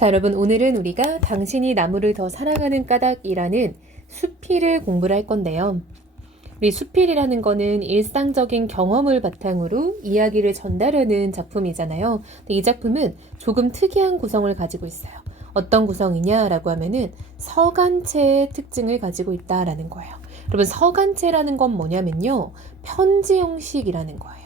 자, 여러분, 오늘은 우리가 당신이 나무를 더 사랑하는 까닭이라는 수필을 공부를 할 건데요. 우리 수필이라는 거는 일상적인 경험을 바탕으로 이야기를 전달하는 작품이잖아요. 근데 이 작품은 조금 특이한 구성을 가지고 있어요. 어떤 구성이냐라고 하면은 서간체의 특징을 가지고 있다라는 거예요. 여러분, 서간체라는 건 뭐냐면요, 편지 형식이라는 거예요.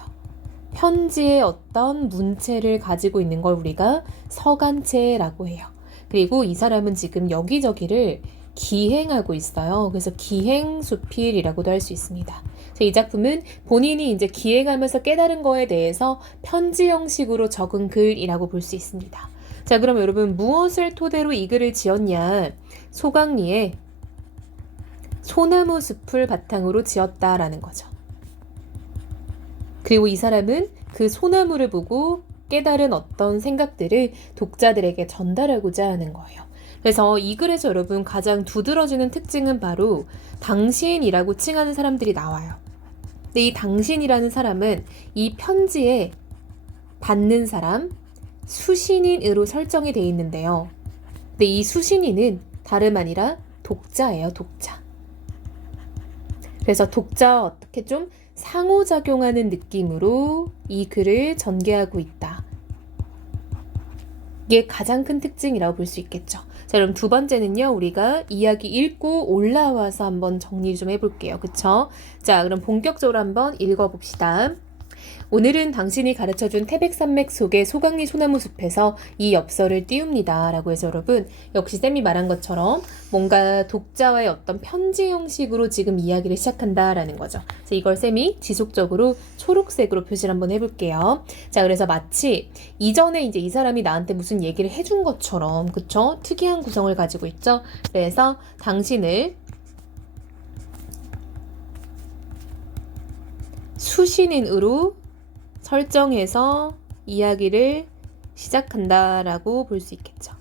편지의 어떤 문체를 가지고 있는 걸 우리가 서간체라고 해요. 그리고 이 사람은 지금 여기저기를 기행하고 있어요. 그래서 기행수필이라고도 할 수 있습니다. 이 작품은 본인이 이제 기행하면서 깨달은 거에 대해서 편지 형식으로 적은 글이라고 볼 수 있습니다. 자, 그럼 여러분, 무엇을 토대로 이 글을 지었냐? 소강리의 소나무 숲을 바탕으로 지었다라는 거죠. 그리고 이 사람은 그 소나무를 보고 깨달은 어떤 생각들을 독자들에게 전달하고자 하는 거예요. 그래서 이 글에서 여러분 가장 두드러지는 특징은 바로 당신이라고 칭하는 사람들이 나와요. 근데 이 당신이라는 사람은 이 편지에 받는 사람, 수신인으로 설정이 되어 있는데요. 근데 이 수신인은 다름 아니라 독자예요, 독자. 그래서 독자와 어떻게 좀 상호작용하는 느낌으로 이 글을 전개하고 있다. 이게 가장 큰 특징이라고 볼 수 있겠죠. 자, 그럼 두 번째는요, 우리가 이야기 읽고 올라와서 한번 정리 좀 해볼게요. 그쵸? 자, 그럼 본격적으로 한번 읽어봅시다. 오늘은 당신이 가르쳐준 태백산맥 속의 소강리 소나무 숲에서 이 엽서를 띄웁니다. 라고 해서 여러분, 역시 쌤이 말한 것처럼 뭔가 독자와의 어떤 편지 형식으로 지금 이야기를 시작한다라는 거죠. 그래서 이걸 쌤이 지속적으로 초록색으로 표시를 한번 해볼게요. 자, 그래서 마치 이전에 이제 이 사람이 나한테 무슨 얘기를 해준 것처럼, 그쵸? 특이한 구성을 가지고 있죠. 그래서 당신을 수신인으로 설정해서 이야기를 시작한다라고 볼 수 있겠죠.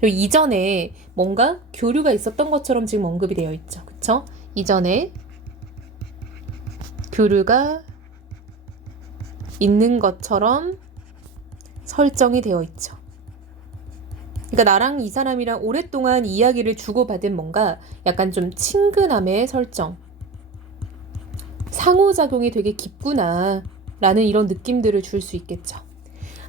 그리고 이전에 뭔가 교류가 있었던 것처럼 지금 언급이 되어 있죠. 그쵸? 이전에 교류가 있는 것처럼 설정이 되어 있죠. 그러니까 나랑 이 사람이랑 오랫동안 이야기를 주고받은 뭔가 약간 좀 친근함의 설정, 상호작용이 되게 깊구나 라는 이런 느낌들을 줄 수 있겠죠.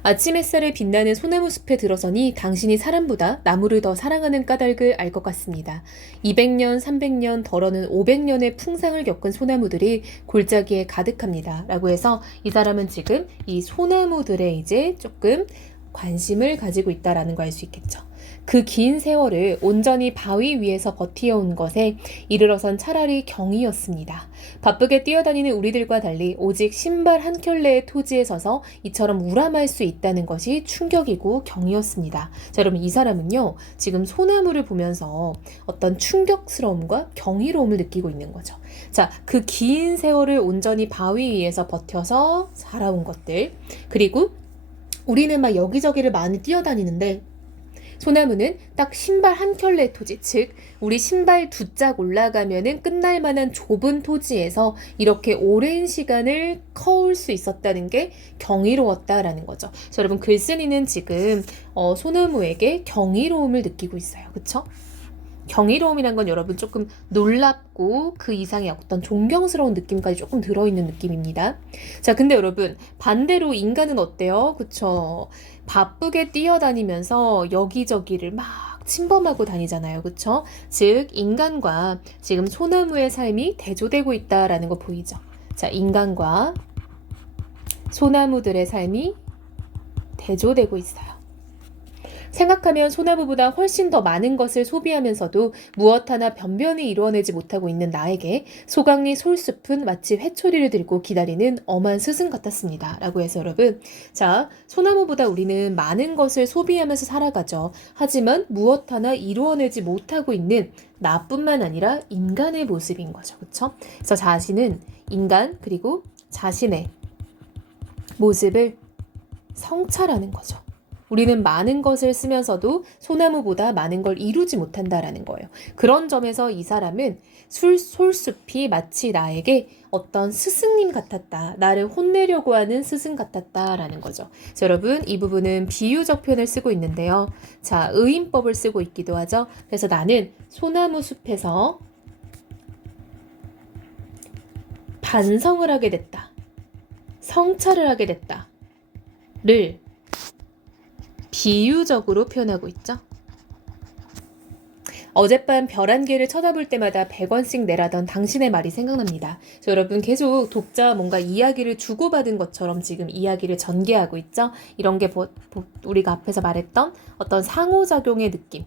아침 햇살에 빛나는 소나무 숲에 들어서니 당신이 사람보다 나무를 더 사랑하는 까닭을 알 것 같습니다. 200년, 300년, 덜어는 500년의 풍상을 겪은 소나무들이 골짜기에 가득합니다. 라고 해서 이 사람은 지금 이 소나무들에 이제 조금 관심을 가지고 있다라는 걸 알 수 있겠죠. 그 긴 세월을 온전히 바위 위에서 버티어온 것에 이르러선 차라리 경이었습니다. 바쁘게 뛰어다니는 우리들과 달리 오직 신발 한 켤레의 토지에 서서 이처럼 우람할 수 있다는 것이 충격이고 경이었습니다. 자, 여러분, 이 사람은요, 지금 소나무를 보면서 어떤 충격스러움과 경이로움을 느끼고 있는 거죠. 자, 그 긴 세월을 온전히 바위 위에서 버텨서 살아온 것들, 그리고 우리는 막 여기저기를 많이 뛰어다니는데 소나무는 딱 신발 한 켤레 토지, 즉 우리 신발 두 짝 올라가면은 끝날 만한 좁은 토지에서 이렇게 오랜 시간을 커올 수 있었다는 게 경이로웠다라는 거죠. 그래서 여러분, 글쓴이는 지금 소나무에게 경이로움을 느끼고 있어요. 그쵸? 경이로움이란 건 여러분 조금 놀랍고 그 이상의 어떤 존경스러운 느낌까지 조금 들어있는 느낌입니다. 자, 근데 여러분, 반대로 인간은 어때요? 그쵸? 바쁘게 뛰어다니면서 여기저기를 막 침범하고 다니잖아요. 그쵸? 즉, 인간과 지금 소나무의 삶이 대조되고 있다라는 거 보이죠? 자, 인간과 소나무들의 삶이 대조되고 있어요. 생각하면 소나무보다 훨씬 더 많은 것을 소비하면서도 무엇 하나 변변히 이루어내지 못하고 있는 나에게 소강리 솔숲은 마치 회초리를 들고 기다리는 엄한 스승 같았습니다. 라고 해서 여러분, 자, 소나무보다 우리는 많은 것을 소비하면서 살아가죠. 하지만 무엇 하나 이루어내지 못하고 있는 나뿐만 아니라 인간의 모습인 거죠. 그쵸? 그래서 자신은 인간 그리고 자신의 모습을 성찰하는 거죠. 우리는 많은 것을 쓰면서도 소나무보다 많은 걸 이루지 못한다라는 거예요. 그런 점에서 이 사람은 솔숲이 마치 나에게 어떤 스승님 같았다. 나를 혼내려고 하는 스승 같았다라는 거죠. 자, 여러분, 이 부분은 비유적 표현을 쓰고 있는데요. 자, 의인법을 쓰고 있기도 하죠. 그래서 나는 소나무 숲에서 반성을 하게 됐다. 성찰을 하게 됐다. 를 비유적으로 표현하고 있죠. 어젯밤 별 한 개를 쳐다볼 때마다 100원씩 내라던 당신의 말이 생각납니다. 여러분 계속 독자와 뭔가 이야기를 주고받은 것처럼 지금 이야기를 전개하고 있죠. 이런 게 우리가 앞에서 말했던 어떤 상호작용의 느낌.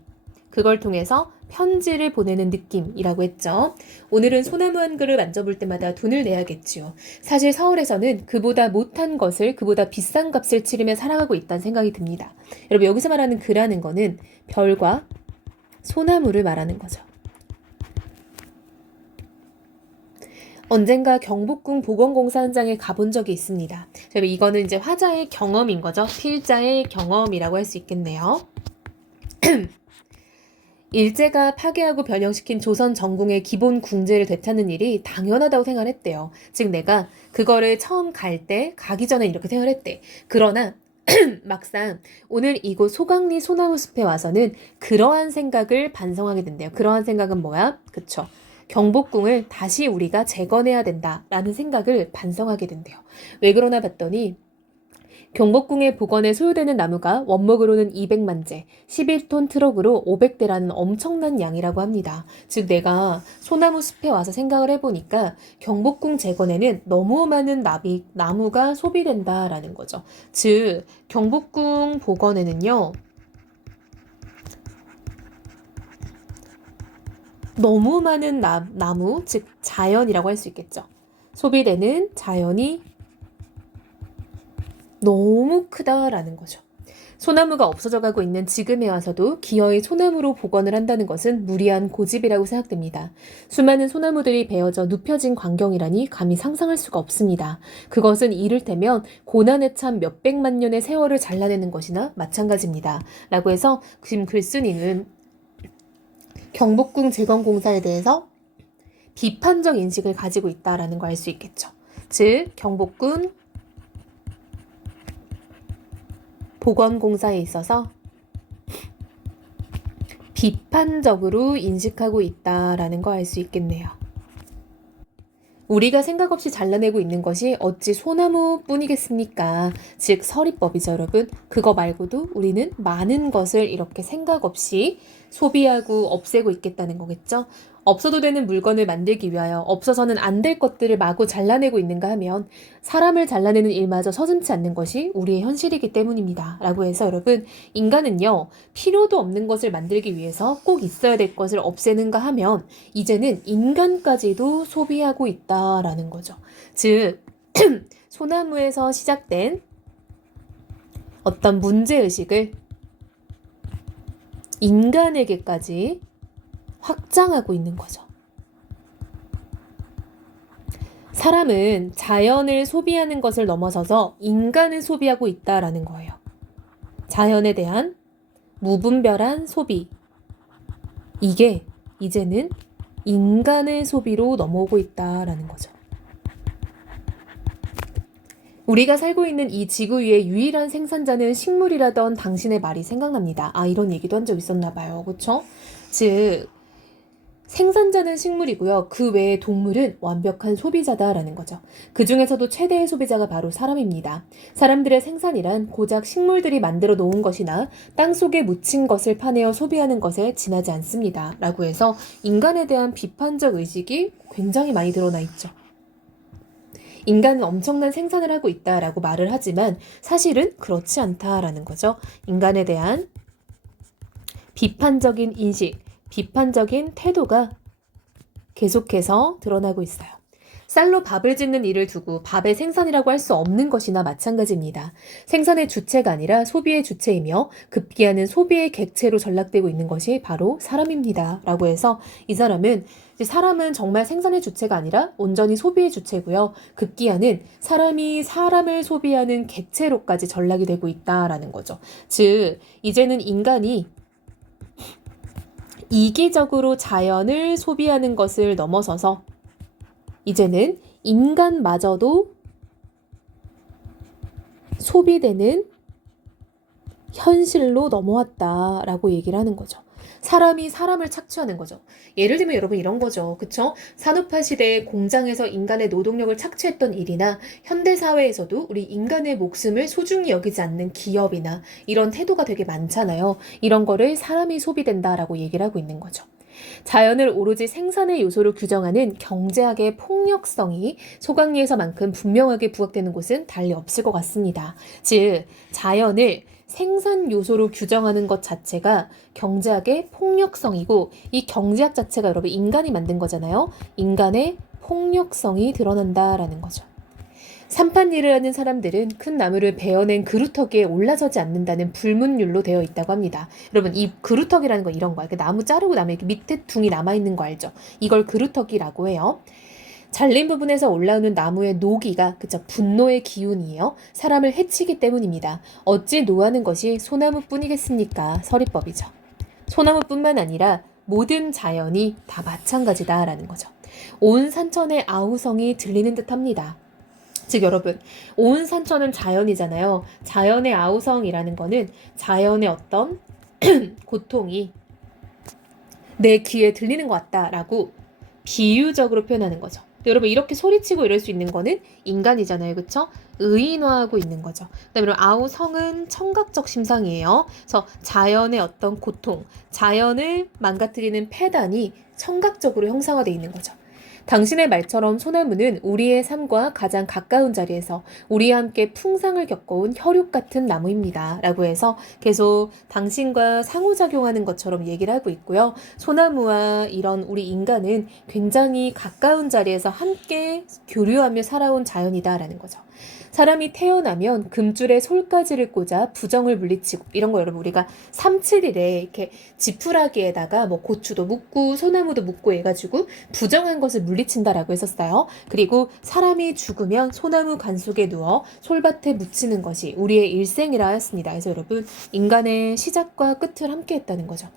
그걸 통해서 편지를 보내는 느낌이라고 했죠. 오늘은 소나무 한 그를 만져볼 때마다 돈을 내야겠지요. 사실 서울에서는 그보다 못한 것을 그보다 비싼 값을 치르며 살아가고 있다는 생각이 듭니다. 여러분 여기서 말하는 그라는 거는 별과 소나무를 말하는 거죠. 언젠가 경복궁 보건공사 현장에 가본 적이 있습니다. 이거는 이제 화자의 경험인 거죠. 필자의 경험이라고 할 수 있겠네요. 일제가 파괴하고 변형시킨 조선 전궁의 기본 궁제를 되찾는 일이 당연하다고 생각했대요. 즉 내가 그거를 처음 가기 전에 이렇게 생각했대. 그러나 막상 오늘 이곳 소강리 소나무숲에 와서는 그러한 생각을 반성하게 된대요. 그러한 생각은 뭐야? 그쵸. 경복궁을 다시 우리가 재건해야 된다라는 생각을 반성하게 된대요. 왜 그러나 봤더니 경복궁의 복원에 소요되는 나무가 원목으로는 200만재, 11톤 트럭으로 500대라는 엄청난 양이라고 합니다. 즉 내가 소나무 숲에 와서 생각을 해보니까 경복궁 재건에는 너무 많은 나무가 소비된다라는 거죠. 즉 경복궁 복원에는요. 너무 많은 나무, 즉 자연이라고 할 수 있겠죠. 소비되는 자연이 너무 크다라는 거죠. 소나무가 없어져 가고 있는 지금에 와서도 기어이 소나무로 복원을 한다는 것은 무리한 고집이라고 생각됩니다. 수많은 소나무들이 베어져 눕혀진 광경이라니 감히 상상할 수가 없습니다. 그것은 이를테면 고난에 참 몇백만 년의 세월을 잘라내는 것이나 마찬가지입니다. 라고 해서 지금 글쓴이는 경복궁 재건공사에 대해서 비판적 인식을 가지고 있다라는 걸 알 수 있겠죠. 즉 경복궁 복원공사에 있어서 비판적으로 인식하고 있다라는 거 알 수 있겠네요. 우리가 생각 없이 잘라내고 있는 것이 어찌 소나무뿐이겠습니까? 즉 서리법이죠, 여러분. 그거 말고도 우리는 많은 것을 이렇게 생각 없이 소비하고 없애고 있겠다는 거겠죠. 없어도 되는 물건을 만들기 위하여 없어서는 안 될 것들을 마구 잘라내고 있는가 하면 사람을 잘라내는 일마저 서슴지 않는 것이 우리의 현실이기 때문입니다. 라고 해서 여러분 인간은요 필요도 없는 것을 만들기 위해서 꼭 있어야 될 것을 없애는가 하면 이제는 인간까지도 소비하고 있다라는 거죠. 즉 소나무에서 시작된 어떤 문제의식을 인간에게까지 확장하고 있는 거죠. 사람은 자연을 소비하는 것을 넘어서서 인간을 소비하고 있다라는 거예요. 자연에 대한 무분별한 소비. 이게 이제는 인간의 소비로 넘어오고 있다라는 거죠. 우리가 살고 있는 이 지구 위의 유일한 생산자는 식물이라던 당신의 말이 생각납니다. 이런 얘기도 한 적 있었나 봐요. 그렇죠? 즉 생산자는 식물이고요. 그 외의 동물은 완벽한 소비자다라는 거죠. 그 중에서도 최대의 소비자가 바로 사람입니다. 사람들의 생산이란 고작 식물들이 만들어 놓은 것이나 땅속에 묻힌 것을 파내어 소비하는 것에 지나지 않습니다. 라고 해서 인간에 대한 비판적 의식이 굉장히 많이 드러나 있죠. 인간은 엄청난 생산을 하고 있다라고 말을 하지만 사실은 그렇지 않다라는 거죠. 인간에 대한 비판적인 인식, 비판적인 태도가 계속해서 드러나고 있어요. 쌀로 밥을 짓는 일을 두고 밥의 생산이라고 할 수 없는 것이나 마찬가지입니다. 생산의 주체가 아니라 소비의 주체이며 급기야는 소비의 객체로 전락되고 있는 것이 바로 사람입니다. 라고 해서 이 사람은 사람은 정말 생산의 주체가 아니라 온전히 소비의 주체고요. 급기야는 사람이 사람을 소비하는 객체로까지 전락이 되고 있다라는 거죠. 즉 이제는 인간이 이기적으로 자연을 소비하는 것을 넘어서서 이제는 인간마저도 소비되는 현실로 넘어왔다라고 얘기를 하는 거죠. 사람이 사람을 착취하는 거죠. 예를 들면 여러분 이런 거죠. 그쵸? 산업화 시대에 공장에서 인간의 노동력을 착취했던 일이나 현대사회에서도 우리 인간의 목숨을 소중히 여기지 않는 기업이나 이런 태도가 되게 많잖아요. 이런 거를 사람이 소비된다라고 얘기를 하고 있는 거죠. 자연을 오로지 생산의 요소로 규정하는 경제학의 폭력성이 소강리에서만큼 분명하게 부각되는 곳은 달리 없을 것 같습니다. 즉, 자연을 생산 요소로 규정하는 것 자체가 경제학의 폭력성이고 이 경제학 자체가 여러분 인간이 만든 거잖아요. 인간의 폭력성이 드러난다라는 거죠. 산판 일을 하는 사람들은 큰 나무를 베어낸 그루터기에 올라서지 않는다는 불문율로 되어 있다고 합니다. 여러분 이 그루터기라는 건 이런 거야. 나무 자르고 나면 이렇게 밑에 둥이 남아있는 거 알죠? 이걸 그루터기라고 해요. 잘린 부분에서 올라오는 나무의 노기가 그쵸 분노의 기운이에요. 사람을 해치기 때문입니다. 어찌 노하는 것이 소나무뿐이겠습니까? 서리법이죠. 소나무뿐만 아니라 모든 자연이 다 마찬가지다라는 거죠. 온 산천의 아우성이 들리는 듯합니다. 즉 여러분 온 산천은 자연이잖아요. 자연의 아우성이라는 거는 자연의 어떤 고통이 내 귀에 들리는 것 같다라고 비유적으로 표현하는 거죠. 여러분 이렇게 소리치고 이럴 수 있는 거는 인간이잖아요. 그쵸? 의인화하고 있는 거죠. 그다음에 아우성은 청각적 심상이에요. 그래서 자연의 어떤 고통, 자연을 망가뜨리는 폐단이 청각적으로 형상화되어 있는 거죠. 당신의 말처럼 소나무는 우리의 삶과 가장 가까운 자리에서 우리와 함께 풍상을 겪어온 혈육 같은 나무입니다. 라고 해서 계속 당신과 상호작용하는 것처럼 얘기를 하고 있고요. 소나무와 이런 우리 인간은 굉장히 가까운 자리에서 함께 교류하며 살아온 자연이다 라는 거죠. 사람이 태어나면 금줄에 솔가지를 꽂아 부정을 물리치고 이런 거 여러분 우리가 3-7일에 이렇게 지푸라기에다가 뭐 고추도 묻고 소나무도 묻고 해가지고 부정한 것을 물리친다라고 했었어요. 그리고 사람이 죽으면 소나무 관 속에 누워 솔밭에 묻히는 것이 우리의 일생이라 하였습니다. 그래서 여러분 인간의 시작과 끝을 함께 했다는 거죠.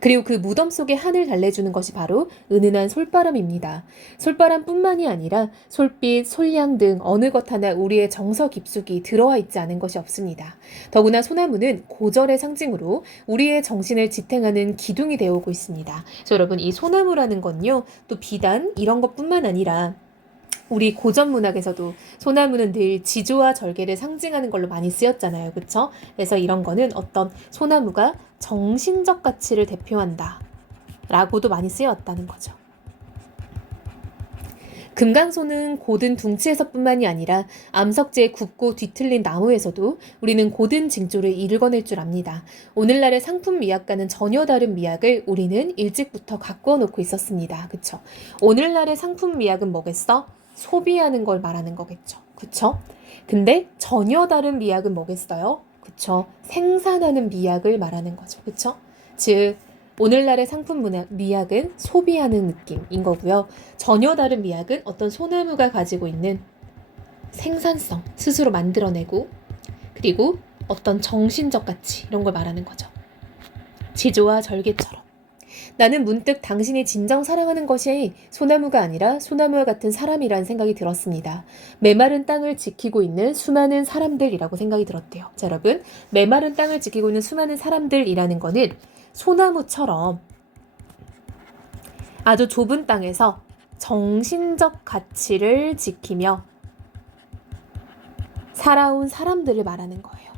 그리고 그 무덤 속에 한을 달래주는 것이 바로 은은한 솔바람입니다. 솔바람뿐만이 아니라 솔빛, 솔향 등 어느 것 하나 우리의 정서 깊숙이 들어와 있지 않은 것이 없습니다. 더구나 소나무는 고절의 상징으로 우리의 정신을 지탱하는 기둥이 되어오고 있습니다. 그래서 여러분 이 소나무라는 건요 또 비단 이런 것뿐만 아니라 우리 고전 문학에서도 소나무는 늘 지조와 절개를 상징하는 걸로 많이 쓰였잖아요. 그쵸? 그래서 이런 거는 어떤 소나무가 정신적 가치를 대표한다 라고도 많이 쓰여왔다는 거죠. 금강소는 고든 둥치에서뿐만이 아니라 암석지에 굽고 뒤틀린 나무에서도 우리는 고든 징조를 읽어낼 줄 압니다. 오늘날의 상품 미학과는 전혀 다른 미학을 우리는 일찍부터 가꾸어 놓고 있었습니다. 그쵸? 오늘날의 상품 미학은 뭐겠어? 소비하는 걸 말하는 거겠죠. 그쵸? 근데 전혀 다른 미학은 뭐겠어요? 그쵸? 생산하는 미학을 말하는 거죠. 그쵸? 즉 오늘날의 상품 미학은 소비하는 느낌인 거고요. 전혀 다른 미학은 어떤 소나무가 가지고 있는 생산성, 스스로 만들어내고 그리고 어떤 정신적 가치 이런 걸 말하는 거죠. 지조와 절개처럼. 나는 문득 당신이 진정 사랑하는 것이 소나무가 아니라 소나무와 같은 사람이라는 생각이 들었습니다. 메마른 땅을 지키고 있는 수많은 사람들이라고 생각이 들었대요. 자, 여러분, 메마른 땅을 지키고 있는 수많은 사람들이라는 거는 소나무처럼 아주 좁은 땅에서 정신적 가치를 지키며 살아온 사람들을 말하는 거예요.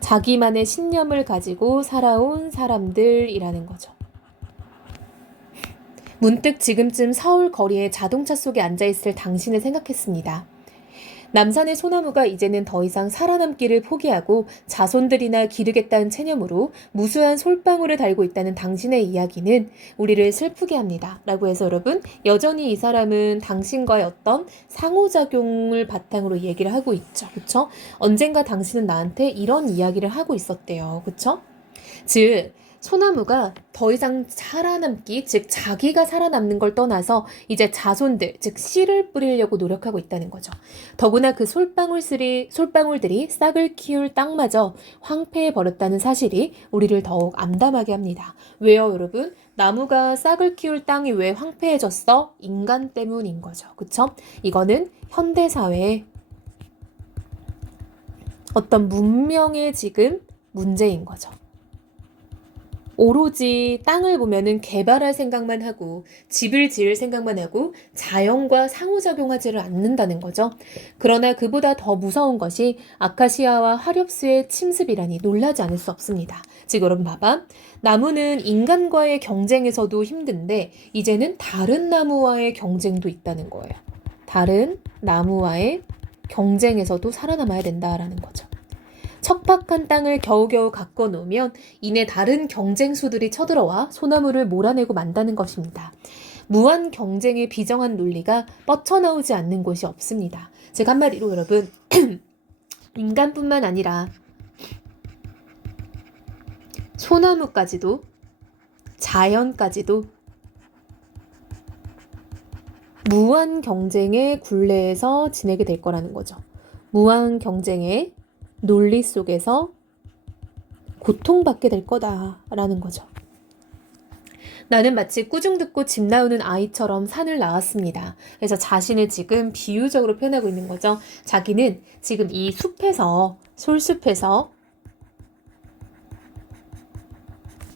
자기만의 신념을 가지고 살아온 사람들이라는 거죠. 문득 지금쯤 서울 거리의 자동차 속에 앉아있을 당신을 생각했습니다. 남산의 소나무가 이제는 더 이상 살아남기를 포기하고 자손들이나 기르겠다는 체념으로 무수한 솔방울을 달고 있다는 당신의 이야기는 우리를 슬프게 합니다. 라고 해서 여러분, 여전히 이 사람은 당신과의 어떤 상호작용을 바탕으로 얘기를 하고 있죠. 그쵸? 언젠가 당신은 나한테 이런 이야기를 하고 있었대요. 그쵸? 즉, 소나무가 더 이상 살아남기, 즉 자기가 살아남는 걸 떠나서 이제 자손들, 즉 씨를 뿌리려고 노력하고 있다는 거죠. 더구나 그 솔방울들이 싹을 키울 땅마저 황폐해 버렸다는 사실이 우리를 더욱 암담하게 합니다. 왜요, 여러분? 나무가 싹을 키울 땅이 왜 황폐해졌어? 인간 때문인 거죠. 그쵸? 이거는 현대사회의 어떤 문명의 지금 문제인 거죠. 오로지 땅을 보면은 개발할 생각만 하고 집을 지을 생각만 하고 자연과 상호작용하지를 않는다는 거죠. 그러나 그보다 더 무서운 것이 아카시아와 화렵수의 침습이라니 놀라지 않을 수 없습니다. 즉 여러분 봐봐. 나무는 인간과의 경쟁에서도 힘든데 이제는 다른 나무와의 경쟁도 있다는 거예요. 다른 나무와의 경쟁에서도 살아남아야 된다라는 거죠. 척박한 땅을 겨우겨우 가꿔 놓으면 이내 다른 경쟁수들이 쳐들어와 소나무를 몰아내고 만다는 것입니다. 무한 경쟁의 비정한 논리가 뻗쳐나오지 않는 곳이 없습니다. 즉 한마디로 여러분, 인간뿐만 아니라 소나무까지도 자연까지도 무한 경쟁의 굴레에서 지내게 될 거라는 거죠. 무한 경쟁의 논리 속에서 고통받게 될 거다라는 거죠. 나는 마치 꾸중 듣고 집 나오는 아이처럼 산을 나왔습니다. 그래서 자신을 지금 비유적으로 표현하고 있는 거죠. 자기는 지금 이 숲에서, 솔숲에서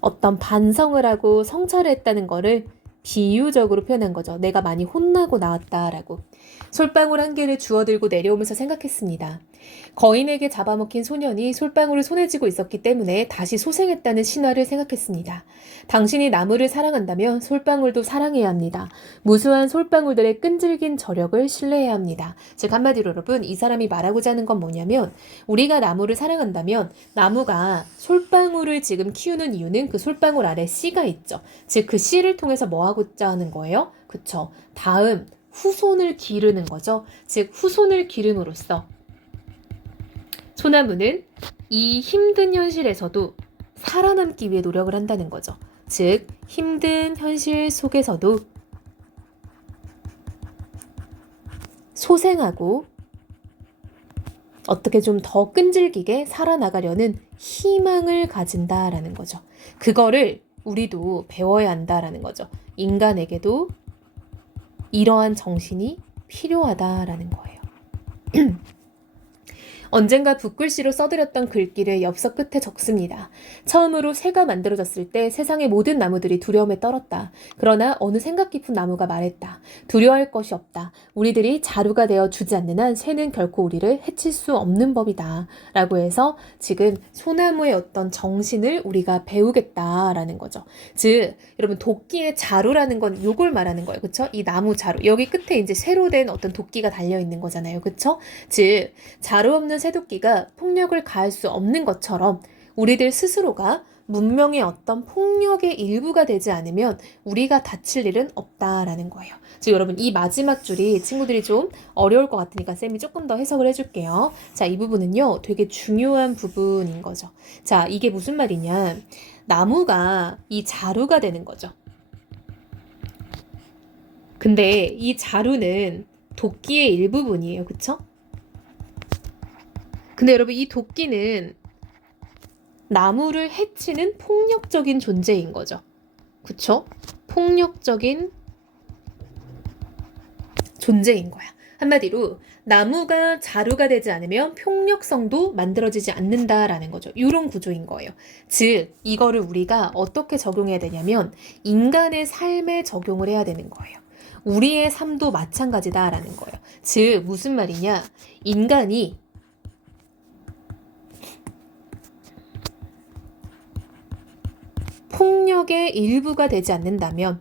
어떤 반성을 하고 성찰을 했다는 거를 비유적으로 표현한 거죠. 내가 많이 혼나고 나왔다라고. 솔방울 한 개를 주워들고 내려오면서 생각했습니다. 거인에게 잡아먹힌 소년이 솔방울을 손에 쥐고 있었기 때문에 다시 소생했다는 신화를 생각했습니다. 당신이 나무를 사랑한다면 솔방울도 사랑해야 합니다. 무수한 솔방울들의 끈질긴 저력을 신뢰해야 합니다. 즉 한마디로 여러분, 이 사람이 말하고자 하는 건 뭐냐면 우리가 나무를 사랑한다면 나무가 솔방울을 지금 키우는 이유는 그 솔방울 아래 씨가 있죠. 즉 그 씨를 통해서 뭐 하고자 하는 거예요? 그쵸? 다음 후손을 기르는 거죠. 즉 후손을 기름으로써 소나무는 이 힘든 현실에서도 살아남기 위해 노력을 한다는 거죠. 즉 힘든 현실 속에서도 소생하고 어떻게 좀 더 끈질기게 살아나가려는 희망을 가진다라는 거죠. 그거를 우리도 배워야 한다라는 거죠. 인간에게도 이러한 정신이 필요하다라는 거예요. 언젠가 붓글씨로 써드렸던 글귀를 엽서 끝에 적습니다. 처음으로 새가 만들어졌을 때 세상의 모든 나무들이 두려움에 떨었다. 그러나 어느 생각 깊은 나무가 말했다. 두려워할 것이 없다. 우리들이 자루가 되어 주지 않는 한 새는 결코 우리를 해칠 수 없는 법이다. 라고 해서 지금 소나무의 어떤 정신을 우리가 배우겠다라는 거죠. 즉 여러분 도끼의 자루라는 건 요걸 말하는 거예요. 그쵸? 이 나무 자루. 여기 끝에 이제 쇠로 된 어떤 도끼가 달려있는 거잖아요. 그쵸? 즉 자루 없는 새도끼가 폭력을 가할 수 없는 것처럼 우리들 스스로가 문명의 어떤 폭력의 일부가 되지 않으면 우리가 다칠 일은 없다라는 거예요. 즉 여러분 이 마지막 줄이 친구들이 좀 어려울 것 같으니까 쌤이 조금 더 해석을 해줄게요. 자, 이 부분은요 되게 중요한 부분인 거죠. 자, 이게 무슨 말이냐, 나무가 이 자루가 되는 거죠. 근데 이 자루는 도끼의 일부분이에요. 그쵸? 근데 여러분 이 도끼는 나무를 해치는 폭력적인 존재인 거죠. 그쵸? 폭력적인 존재인 거야. 한마디로 나무가 자루가 되지 않으면 폭력성도 만들어지지 않는다라는 거죠. 이런 구조인 거예요. 즉 이거를 우리가 어떻게 적용해야 되냐면 인간의 삶에 적용을 해야 되는 거예요. 우리의 삶도 마찬가지다라는 거예요. 즉 무슨 말이냐, 인간이 폭력의 일부가 되지 않는다면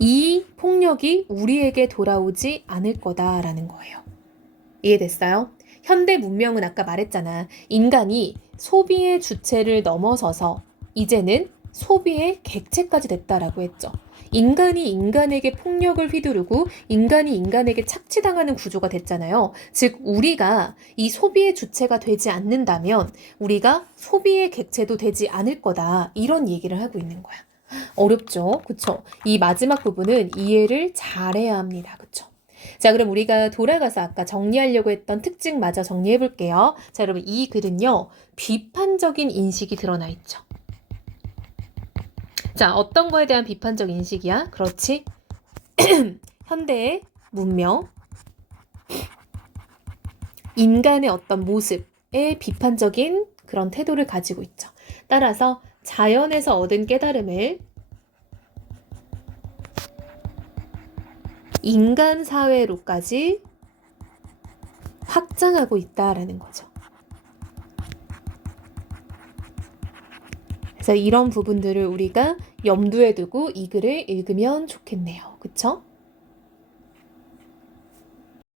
이 폭력 폭력이 우리에게 돌아오지 않을 거다라는 거예요. 이해됐어요? 현대 문명은 아까 말했잖아. 인간이 소비의 주체를 넘어서서 이제는 소비의 객체까지 됐다라고 했죠. 인간이 인간에게 폭력을 휘두르고 인간이 인간에게 착취당하는 구조가 됐잖아요. 즉 우리가 이 소비의 주체가 되지 않는다면 우리가 소비의 객체도 되지 않을 거다. 이런 얘기를 하고 있는 거야. 어렵죠? 그쵸? 이 마지막 부분은 이해를 잘해야 합니다. 그쵸? 자, 그럼 우리가 돌아가서 아까 정리하려고 했던 특징마저 정리해 볼게요. 자, 여러분 이 글은요. 비판적인 인식이 드러나 있죠. 자, 어떤 거에 대한 비판적 인식이야? 그렇지? 현대의 문명, 인간의 어떤 모습에 비판적인 그런 태도를 가지고 있죠. 따라서 자연에서 얻은 깨달음을 인간 사회로까지 확장하고 있다라는 거죠. 그래서 이런 부분들을 우리가 염두에 두고 이 글을 읽으면 좋겠네요. 그쵸?